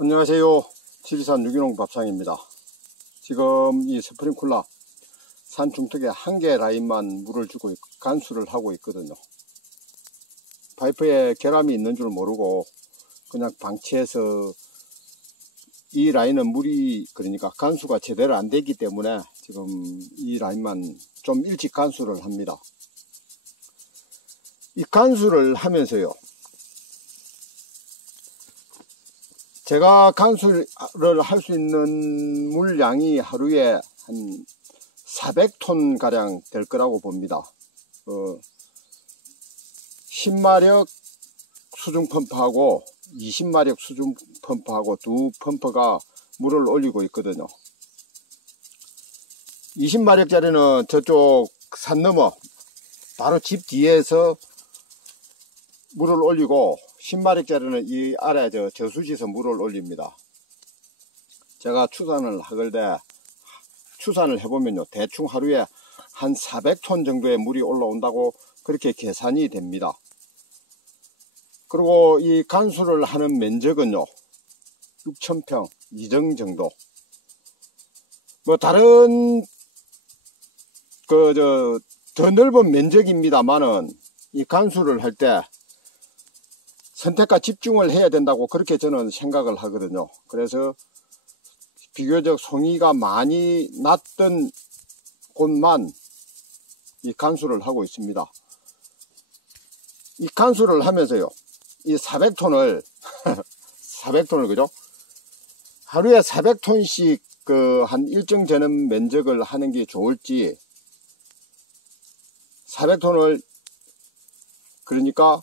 안녕하세요. 지리산 유기농 밥상입니다. 지금 이 스프링쿨러 산 중턱에 한 개 라인만 물을 주고 간수를 하고 있거든요. 파이프에 결함이 있는 줄 모르고 그냥 방치해서 이 라인은 물이 그러니까 간수가 제대로 안 되기 때문에 지금 이 라인만 좀 일찍 간수를 합니다. 이 간수를 하면서요, 제가 간수를 할 수 있는 물량이 하루에 한 400톤 가량 될 거라고 봅니다. 10마력 수중 펌프하고 20마력 수중 펌프하고 두 펌프가 물을 올리고 있거든요. 20마력짜리는 저쪽 산 너머 바로 집 뒤에서 물을 올리고 10마력짜리는 이 아래 저수지에서 물을 올립니다. 제가 추산을 하길래 추산을 해보면요, 대충 하루에 한 400톤 정도의 물이 올라온다고 그렇게 계산이 됩니다. 그리고 이 간수를 하는 면적은요 6,000평 이정 정도. 뭐 다른 더 넓은 면적입니다만은 이 간수를 할 때 선택과 집중을 해야 된다고 그렇게 저는 생각을 하거든요. 그래서 비교적 송이가 많이 났던 곳만 이 간수를 하고 있습니다. 이 간수를 하면서요, 이 400톤을 400톤을 그죠? 하루에 400톤씩 한 일정 되는 면적을 하는 게 좋을지, 400톤을 그러니까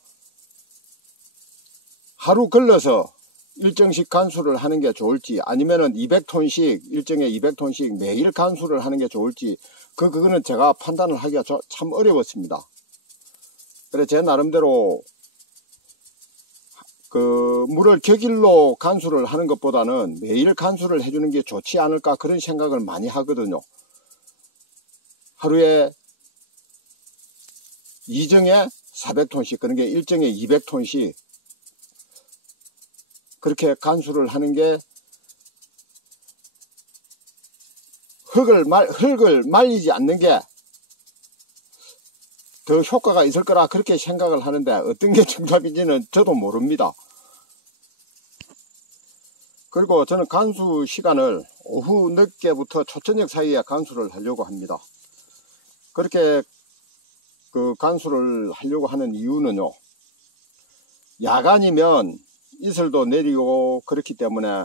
하루 걸러서 일정씩 간수를 하는 게 좋을지, 아니면은 200톤씩 일정에 200톤씩 매일 간수를 하는 게 좋을지, 그거는 제가 판단을 하기가 참 어려웠습니다. 그래서 제 나름대로 물을 격일로 간수를 하는 것보다는 매일 간수를 해주는 게 좋지 않을까, 그런 생각을 많이 하거든요. 하루에 이정에 400톤씩, 그런 게 일정에 200톤씩 그렇게 간수를 하는 게 흙을 말리지 않는 게 더 효과가 있을 거라 그렇게 생각을 하는데, 어떤 게 정답인지는 저도 모릅니다. 그리고 저는 간수 시간을 오후 늦게부터 초저녁 사이에 간수를 하려고 합니다. 그렇게 간수를 하려고 하는 이유는요, 야간이면 이슬도 내리고 그렇기 때문에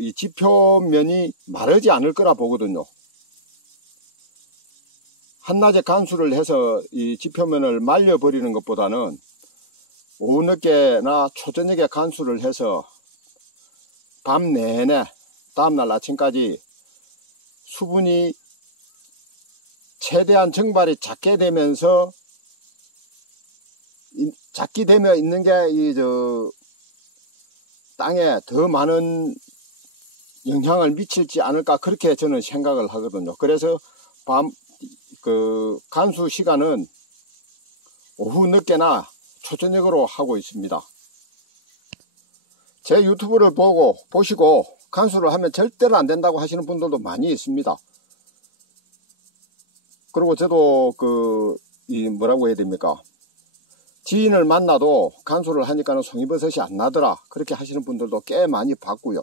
이 지표면이 마르지 않을 거라 보거든요. 한낮에 간수를 해서 이 지표면을 말려버리는 것보다는 오후 늦게나 초저녁에 간수를 해서 밤 내내 다음날 아침까지 수분이 최대한 증발이 작게 되면서 작게 되며 있는 게 땅에 더 많은 영향을 미칠지 않을까, 그렇게 저는 생각을 하거든요. 그래서 간수 시간은 오후 늦게나 초저녁으로 하고 있습니다. 제 유튜브를 보시고 간수를 하면 절대로 안 된다고 하시는 분들도 많이 있습니다. 그리고 저도 뭐라고 해야 됩니까? 지인을 만나도 간수를 하니까는 송이버섯이 안 나더라, 그렇게 하시는 분들도 꽤 많이 봤고요.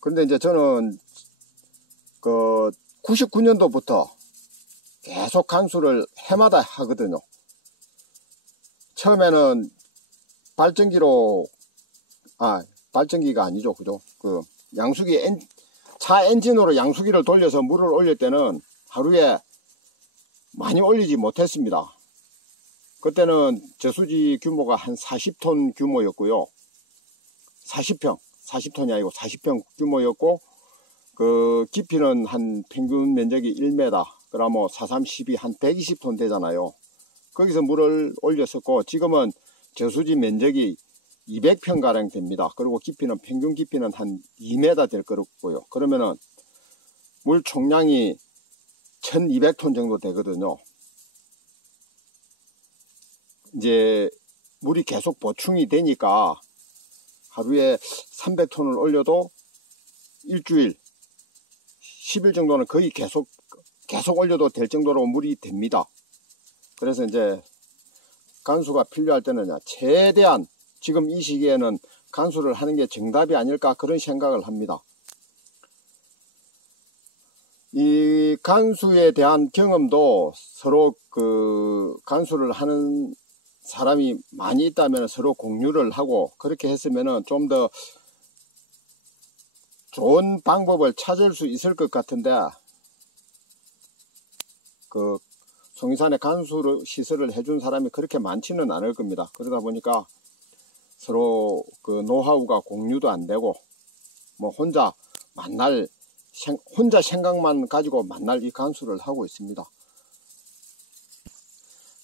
그런데 이제 저는 99년도부터 계속 간수를 해마다 하거든요. 처음에는 발전기가 아니죠, 그죠? 차 엔진으로 양수기를 돌려서 물을 올릴 때는 하루에 많이 올리지 못했습니다. 그때는 저수지 규모가 한 40톤 규모였고요. 40톤이 아니고 40평 규모였고, 깊이는 한 평균 면적이 1m, 그러면 4, 3, 12, 한 120톤 되잖아요. 거기서 물을 올렸었고, 지금은 저수지 면적이 200평가량 됩니다. 그리고 깊이는, 평균 깊이는 한 2m 될 거고요. 그러면은 물 총량이 1200톤 정도 되거든요. 이제 물이 계속 보충이 되니까 하루에 300톤을 올려도 일주일, 10일 정도는 거의 계속 올려도 될 정도로 물이 됩니다. 그래서 이제 간수가 필요할 때는 최대한 지금 이 시기에는 간수를 하는 게 정답이 아닐까 그런 생각을 합니다. 이 간수에 대한 경험도 서로 간수를 하는 사람이 많이 있다면 서로 공유를 하고 그렇게 했으면 좀 더 좋은 방법을 찾을 수 있을 것 같은데 송이산에 간수 시설을 해준 사람이 그렇게 많지는 않을 겁니다. 그러다 보니까 서로 노하우가 공유도 안 되고 뭐 혼자 생각만 가지고 만날 이 간수를 하고 있습니다.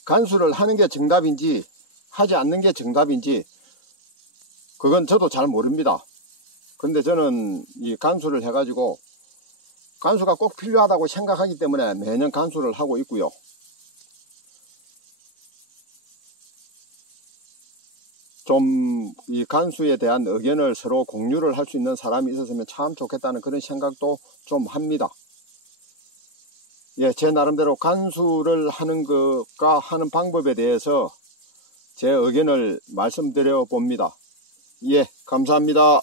간수를 하는 게 정답인지 하지 않는 게 정답인지 그건 저도 잘 모릅니다. 그런데 저는 이 간수를 해가지고 간수가 꼭 필요하다고 생각하기 때문에 매년 간수를 하고 있고요. 좀 이 간수에 대한 의견을 서로 공유를 할 수 있는 사람이 있었으면 참 좋겠다는 그런 생각도 좀 합니다. 예, 제 나름대로 간수를 하는 것과 하는 방법에 대해서 제 의견을 말씀드려 봅니다. 예, 감사합니다.